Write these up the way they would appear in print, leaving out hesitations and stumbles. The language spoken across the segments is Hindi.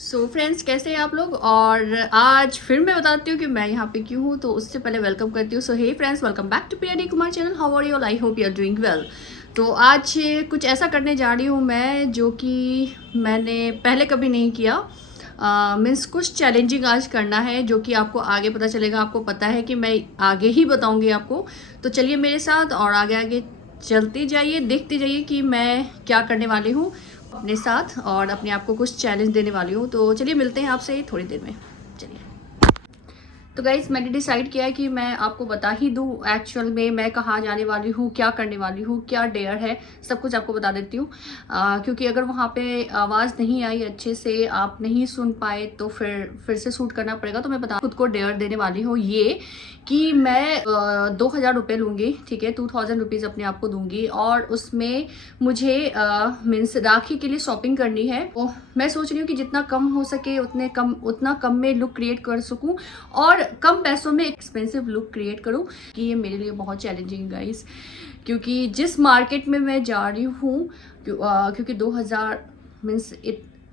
फ्रेंड्स, कैसे हैं आप लोग। और आज फिर मैं बताती हूँ कि मैं यहाँ पे क्यों हूँ। तो उससे पहले वेलकम करती हूँ। Hey friends, welcome back to Priya D Kumar channel. How are you all? I hope you are doing well. तो आज कुछ ऐसा करने जा रही हूँ मैं जो कि मैंने पहले कभी नहीं किया। मीन्स कुछ चैलेंजिंग आज करना है जो कि आपको आगे पता चलेगा। आपको पता है कि मैं आगे ही बताऊँगी आपको। तो चलिए मेरे साथ और आगे आगे चलते जाइए, देखते जाइए कि मैं क्या करने वाली हूँ अपने साथ और अपने आप को कुछ चैलेंज देने वाली हूँ। तो चलिए मिलते हैं आपसे थोड़ी देर में। चलिए। तो गाइज, मैंने डिसाइड किया है कि मैं आपको बता ही दूँ एक्चुअल में मैं कहाँ जाने वाली हूँ, क्या करने वाली हूँ, क्या डेयर है, सब कुछ आपको बता देती हूँ। क्योंकि अगर वहाँ पे आवाज़ नहीं आई अच्छे से, आप नहीं सुन पाए, तो फिर से शूट करना पड़ेगा। तो मैं बता खुद को डेयर देने वाली हूँ ये कि मैं 2000 रुपये लूँगी, ठीक है, 2000 रुपीज़ अपने आप को दूँगी। और उसमें मुझे मीन्स राखी के लिए शॉपिंग करनी है। तो मैं सोच रही हूँ कि जितना कम हो सके उतना कम में लुक क्रिएट कर सकूँ और कम पैसों में एक्सपेंसिव लुक क्रिएट करूँ। कि ये मेरे लिए बहुत चैलेंजिंग गाइस, क्योंकि जिस मार्केट में मैं जा रही हूँ, क्योंकि 2000 मीन्स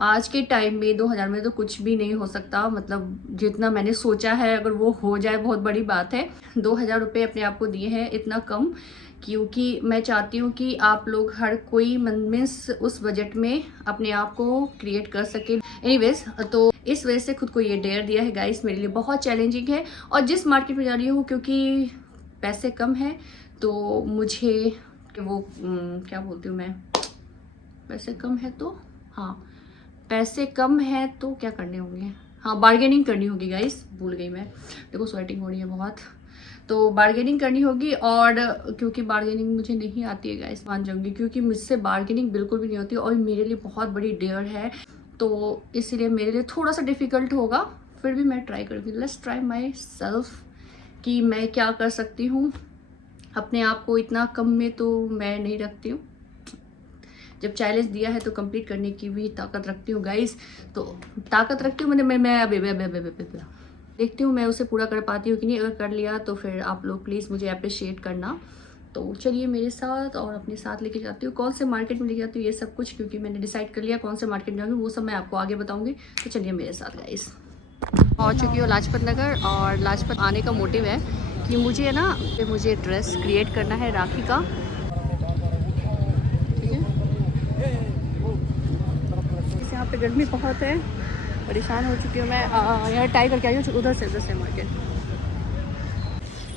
आज के टाइम में 2000 में तो कुछ भी नहीं हो सकता। मतलब जितना मैंने सोचा है अगर वो हो जाए बहुत बड़ी बात है। 2000 रुपये अपने आप को दिए हैं, इतना कम, क्योंकि मैं चाहती हूँ कि आप लोग हर कोई मीन्स उस बजट में अपने आप को क्रिएट कर सके। एनीवेज, तो इस वजह से खुद को ये डेयर दिया है गाइस। मेरे लिए बहुत चैलेंजिंग है। और जिस मार्केट में जा रही हूँ क्योंकि पैसे कम हैं, तो मुझे वो क्या बोलती हूँ मैं, पैसे कम है तो हाँ, पैसे कम है तो क्या करने होंगे, हाँ, बार्गेनिंग करनी होगी गाइस। भूल गई मैं, देखो स्वेटिंग हो रही है बहुत। तो बार्गेनिंग करनी होगी। और क्योंकि बार्गेनिंग मुझे नहीं आती है गाइस, मान जाऊंगी, क्योंकि मुझसे बार्गेनिंग बिल्कुल भी नहीं होती और मेरे लिए बहुत बड़ी डेयर है। तो इसलिए मेरे लिए थोड़ा सा डिफ़िकल्ट होगा, फिर भी मैं ट्राई करूँगी। लेट्स ट्राई माई सेल्फ कि मैं क्या कर सकती हूँ। अपने आप को इतना कम में तो मैं नहीं रखती हूँ। जब चैलेंज दिया है तो कंप्लीट करने की भी ताकत रखती हूँ गाइस। तो ताकत रखती हूँ, मैं अभी देखती हूँ मैं उसे पूरा कर पाती हूँ कि नहीं। अगर कर लिया तो फिर आप लोग प्लीज़ मुझे अप्रिशिएट करना। तो चलिए मेरे साथ और अपने साथ लेके जाती हूँ। कौन से मार्केट में लेके जाती हूँ ये सब कुछ, क्योंकि मैंने डिसाइड कर लिया कौन से मार्केट में जाऊँगी, वो सब मैं आपको आगे बताऊँगी। तो चलिए मेरे साथ गाइस। पहुँच चुकी हूँ लाजपत नगर। और लाजपत आने का मोटिव है कि मुझे ना मुझे ड्रेस क्रिएट करना है राखी का। यहाँ पे गर्मी बहुत है, परेशान हो चुकी हूँ मैं। यहाँ ट्राई करके आई हूँ उधर से मार्केट।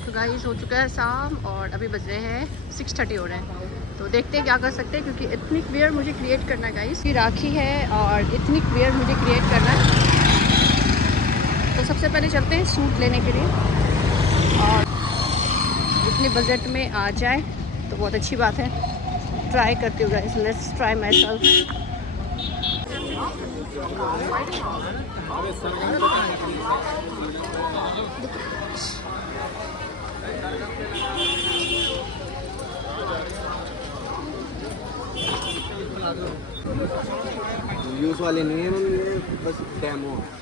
तो गाइस, हो चुका है शाम और अभी बज रहे हैं 6:30 हो रहे हैं। तो देखते हैं क्या कर सकते हैं, क्योंकि एथनिक वेयर मुझे क्रिएट करना है गाइस। ये राखी है और एथनिक वेयर मुझे क्रिएट करना है। तो सबसे पहले चलते हैं सूट लेने के लिए, और इतने बजट में आ जाए तो बहुत अच्छी बात है। ट्राई करती हूँ guys, let's try my self. Use वाले नहीं है मैम, ये बस डेमो है।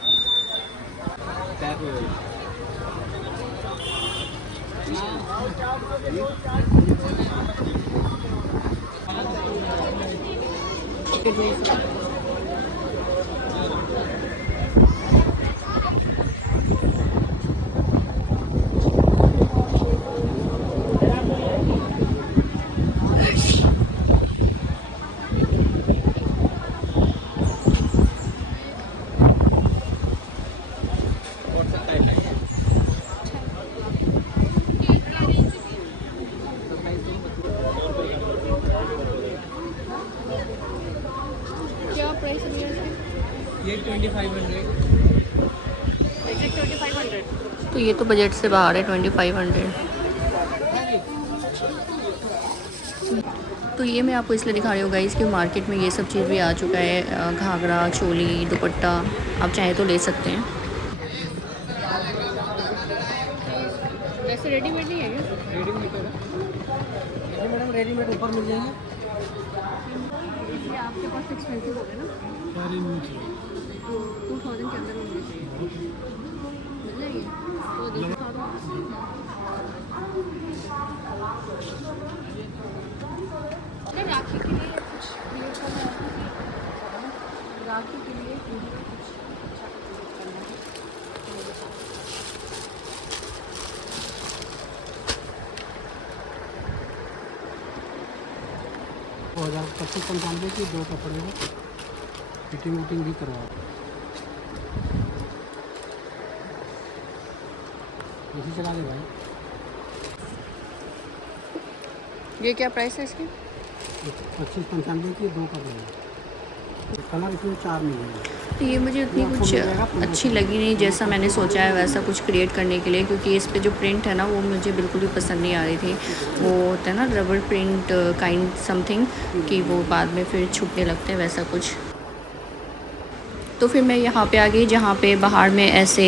क्या प्राइस है ये 2500। एग्जैक्ट 2500। तो ये तो बजट से बाहर है, 2500। तो ये मैं आपको इसलिए दिखा रही हूँ गाइस कि मार्केट में ये सब चीज़ भी आ चुका है। घाघरा, चोली, दुपट्टा, आप चाहे तो ले सकते हैं। वैसे रेडीमेड नहीं है क्या? रेडीमेड है मैडम, रेडीमेड ऊपर मिल जाएंगे। इसलिए आपके पास एक्सपेंसिव हो गए ना, 2000 के अंदर होने चाहिए, मिल जाएगी। तो देखो राखी के लिए कुछ क्रिएट करना है, राखी के लिए कुछ 2595 की 2 कपड़े हैं, फिटिंग वुटिंग भी करवा, इसी चला दे भाई। ये क्या प्राइस है इसकी? 2595 की 2 कपड़े हैं, कलर इसमें 4 मिलेंगे। ये मुझे उतनी कुछ अच्छी लगी नहीं जैसा मैंने सोचा है वैसा कुछ क्रिएट करने के लिए, क्योंकि इस पे जो प्रिंट है ना वो मुझे बिल्कुल भी पसंद नहीं आ रही थी। वो होता है ना रबर प्रिंट काइंड समथिंग, कि वो बाद में फिर छुपने लगते हैं वैसा कुछ। तो फिर मैं यहाँ पे आ गई जहाँ पे बाहर में ऐसे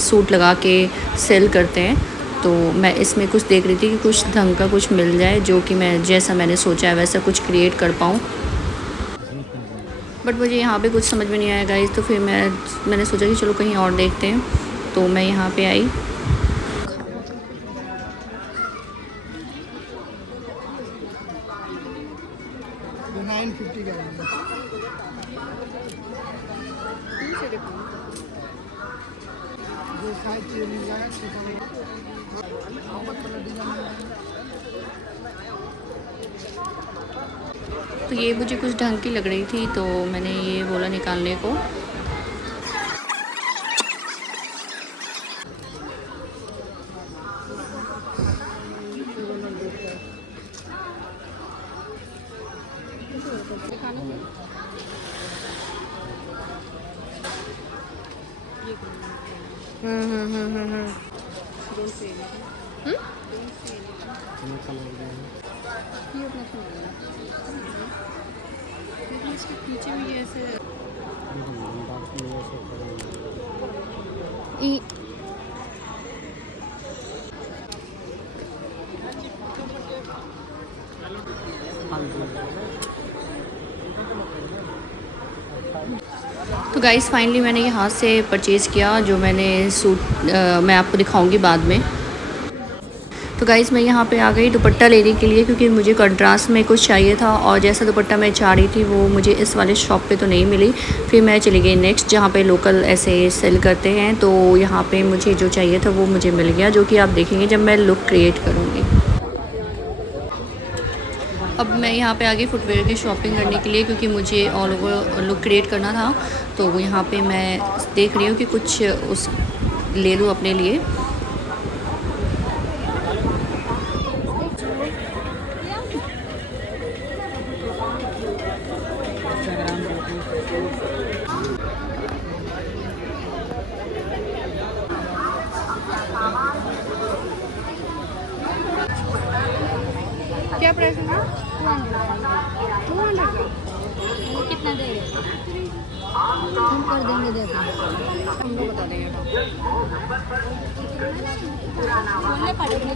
सूट लगा के सेल करते हैं। तो मैं इसमें कुछ देख रही थी कि कुछ ढंग का कुछ मिल जाए जो कि मैं जैसा मैंने सोचा है वैसा कुछ क्रिएट कर पाऊँ, बट मुझे यहाँ पे कुछ समझ में नहीं आया गाइस। तो फिर मैंने सोचा कि चलो कहीं और देखते हैं, तो मैं यहाँ पे आई। तो ये मुझे कुछ ढंग की लग रही थी तो मैंने ये बोला निकालने को। इसके पीछे भी ऐसे तो गाइस फाइनली मैंने यहाँ से परचेज़ किया जो मैंने सूट मैं आपको दिखाऊंगी बाद में। तो गाइस मैं यहाँ पे आ गई दुपट्टा लेने के लिए, क्योंकि मुझे कंट्रास्ट में कुछ चाहिए था और जैसा दुपट्टा मैं चाह रही थी वो मुझे इस वाले शॉप पे तो नहीं मिली। फिर मैं चली गई नेक्स्ट जहाँ पे लोकल ऐसे सेल करते हैं, तो यहाँ पे मुझे जो चाहिए था वो मुझे मिल गया, जो कि आप देखेंगे जब मैं लुक क्रिएट करूँगी। अब मैं यहाँ पे आ गई फुटवेयर की शॉपिंग करने के लिए, क्योंकि मुझे ऑल ओवर लुक क्रिएट करना था। तो यहाँ पे मैं देख रही हूँ कि कुछ उस ले लूँ अपने लिए। क्या प्राइस है? 200 कितना देगा? हम कर देंगे, देते हम लोग बता देंगे। बोलने पड़ेगा।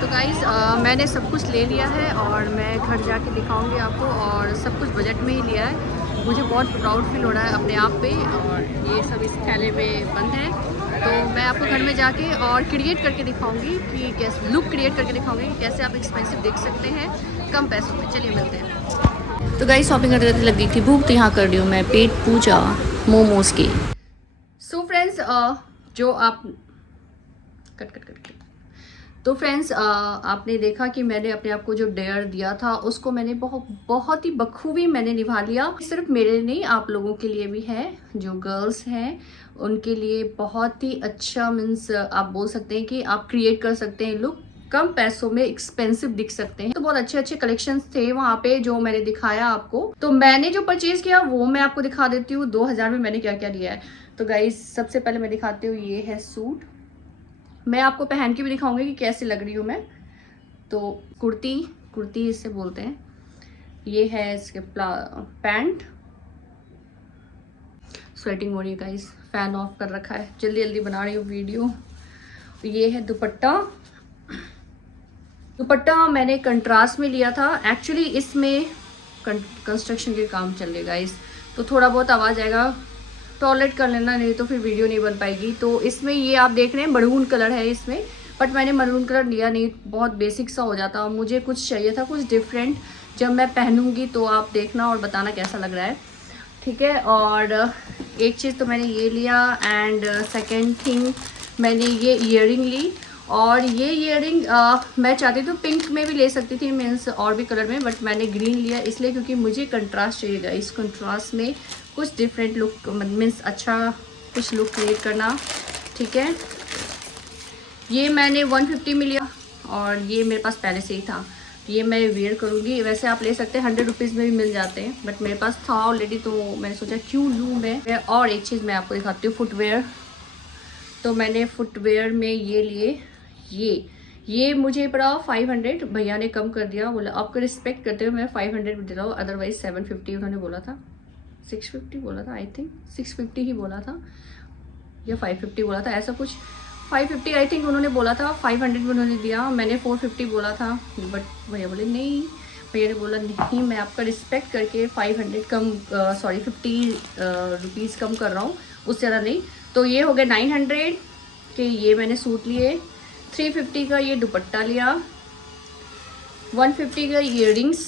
तो गाइज़ मैंने सब कुछ ले लिया है और मैं घर जाके दिखाऊंगी आपको, और सब कुछ बजट में ही लिया है। मुझे बहुत प्राउड फील हो रहा है अपने आप पे, और ये सब इस थैले में बंद है। तो मैं आपको घर में जाके और क्रिएट करके दिखाऊंगी कि कैसे लुक क्रिएट करके दिखाऊंगी कि कैसे आप एक्सपेंसिव देख सकते हैं कम पैसों में। चलिए मिलते हैं। तो गाइस शॉपिंग करते करते लग गई थी भूख, तो यहाँ कर रही हूँ मैं पेट पूजा मोमोज की। सो फ्रेंड्स जो आप कट तो फ्रेंड्स आपने देखा कि मैंने अपने आप को जो डेयर दिया था उसको मैंने बहुत ही बखूबी मैंने निभा लिया। सिर्फ मेरे नहीं, आप लोगों के लिए भी है, जो गर्ल्स हैं उनके लिए बहुत ही अच्छा मीन्स आप बोल सकते हैं कि आप क्रिएट कर सकते हैं लुक, कम पैसों में एक्सपेंसिव दिख सकते हैं। तो बहुत अच्छे अच्छे कलेक्शंस थे वहाँ पे जो मैंने दिखाया आपको। तो मैंने जो परचेज किया वो मैं आपको दिखा देती हूँ 2000 में मैंने क्या क्या लिया है। तो गाइस सबसे पहले मैं दिखाती हूँ, ये है सूट। मैं आपको पहन के भी दिखाऊंगी कि कैसे लग रही हूँ मैं। तो कुर्ती इससे बोलते हैं। ये है इसके पैंट। स्वेटिंग हो रही है गाइस, फैन ऑफ कर रखा है, जल्दी जल्दी बना रही हूँ वीडियो। ये है दुपट्टा मैंने कंट्रास्ट में लिया था। एक्चुअली इसमें कंस्ट्रक्शन के काम चल रहे गाइस, तो थोड़ा बहुत आवाज़ आएगा, टॉलरेट कर लेना, नहीं तो फिर वीडियो नहीं बन पाएगी। तो इसमें ये आप देख रहे हैं मरून कलर है इसमें, बट मैंने मरून कलर लिया नहीं, बहुत बेसिक सा हो जाता। मुझे कुछ चाहिए था कुछ डिफरेंट, जब मैं पहनूंगी तो आप देखना और बताना कैसा लग रहा है, ठीक है। और एक चीज़ तो मैंने ये लिया एंड सेकेंड थिंग मैंने ये ईयरिंग ली। और ये ईयरिंग मैं चाहती तो पिंक में भी ले सकती थी, मीन्स और भी कलर में, बट मैंने ग्रीन लिया इसलिए क्योंकि मुझे कंट्रास्ट चाहिएगा। इस कंट्रास्ट में कुछ डिफरेंट लुक, मीन्स अच्छा कुछ लुक क्रिएट करना, ठीक है। ये मैंने 150 में लिया और ये मेरे पास पहले से ही था। ये मैं वेयर करूँगी। वैसे आप ले सकते हैं 100 रुपीज़ में भी मिल जाते हैं, बट मेरे पास था ऑलरेडी तो मैंने सोचा क्यों लूँ मैं। और एक चीज़ मैं आपको दिखाती हूँ, फुटवेयर। तो मैंने फुटवेयर में ये लिए, ये मुझे पड़ा 500। भैया ने कम कर दिया, बोला आपको रिस्पेक्ट करते हुए मैं 500 दे रहा हूँ, अदरवाइज 750 उन्होंने बोला था, 650 बोला था, आई थिंक 650 ही बोला था या 550 बोला था, ऐसा कुछ 550 आई थिंक उन्होंने बोला था। 500 में उन्होंने दिया, मैंने 450 बोला था, बट भैया बोले नहीं। भैया ने बोला नहीं, मैं आपका रिस्पेक्ट करके 500 कम, सॉरी 50 रुपीज़ कम कर रहा हूँ, उससे ज़्यादा नहीं। तो ये हो गया 900 के ये मैंने सूट लिए, 350 का ये दुपट्टा लिया, 150 का ईयरिंग्स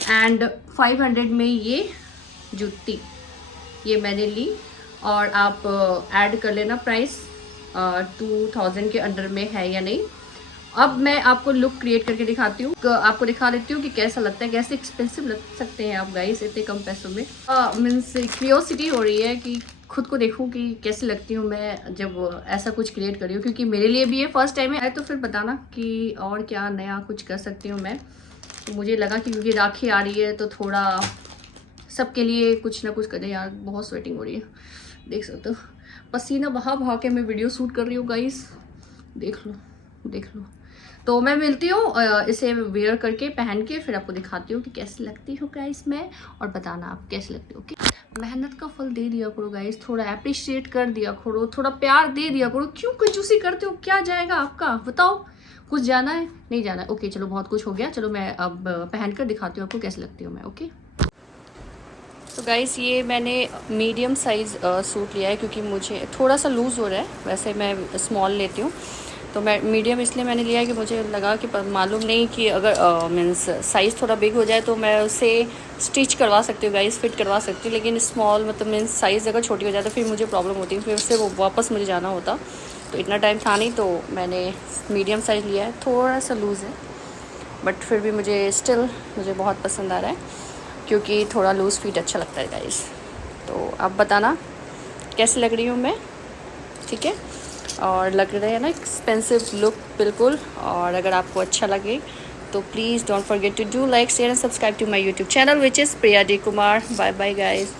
एंड 500 में ये जूती ये मैंने ली। और आप ऐड कर लेना प्राइस 2000 के अंडर में है या नहीं। अब मैं आपको लुक क्रिएट करके दिखाती हूँ, आपको दिखा देती हूँ कि कैसा लगता है, कैसे एक्सपेंसिव लग सकते हैं आप गाइस इतने कम पैसों में। मीन्स क्यूरियोसिटी हो रही है कि खुद को देखूँ कि कैसी लगती हूँ मैं जब ऐसा कुछ क्रिएट कर रही हूँ, क्योंकि मेरे लिए भी ये फर्स्ट टाइम है। तो फिर बताना कि और क्या नया कुछ कर सकती हूँ मैं। तो मुझे लगा कि क्योंकि राखी आ रही है तो थोड़ा सबके लिए कुछ ना कुछ करें। यार बहुत स्वेटिंग हो रही है, देख सकते हो, पसीना बहा बहा के मैं वीडियो शूट कर रही हूँ गाइस, देख लो। तो मैं मिलती हूँ इसे वेयर करके, पहन के, फिर आपको दिखाती हूँ कि कैसी लगती हो गाइस मैं, और बताना आप कैसी लगती हो। ओके, मेहनत का फल दे दिया करो गाइस, थोड़ा अप्रिशिएट कर दिया करो, थोड़ा प्यार दे दिया करो। क्यों कंजूसी करते हो, क्या जाएगा आपका, बताओ। कुछ जाना है नहीं जाना है? ओके चलो बहुत कुछ हो गया, चलो मैं अब पहन कर दिखाती हूँ आपको कैसी लगती हूँ मैं। ओके तो गाइस ये मैंने मीडियम साइज़ सूट लिया है क्योंकि मुझे थोड़ा सा लूज़ हो रहा है, वैसे मैं स्मॉल लेती हूँ, तो मैं मीडियम इसलिए मैंने लिया है कि मुझे लगा कि मालूम नहीं कि अगर मीन्स साइज़ थोड़ा बिग हो जाए तो मैं उसे स्टिच करवा सकती हूँ गाइस, फिट करवा सकती हूँ, लेकिन स्मॉल मतलब मीन्स साइज़ अगर छोटी हो जाए तो फिर मुझे प्रॉब्लम होती है, फिर उससे वो वापस मुझे जाना होता, तो इतना टाइम था नहीं, तो मैंने मीडियम साइज़ लिया है। थोड़ा सा लूज़ है बट फिर भी मुझे बहुत पसंद आ रहा है क्योंकि थोड़ा लूज़ फिट अच्छा लगता है गाइस। तो आप बताना कैसी लग रही हूँ मैं, ठीक है। और लग रहा है ना एक्सपेंसिव लुक बिल्कुल। और अगर आपको अच्छा लगे तो please don't forget to do like, share and subscribe to my YouTube channel which is Priya D Kumar. Bye bye guys.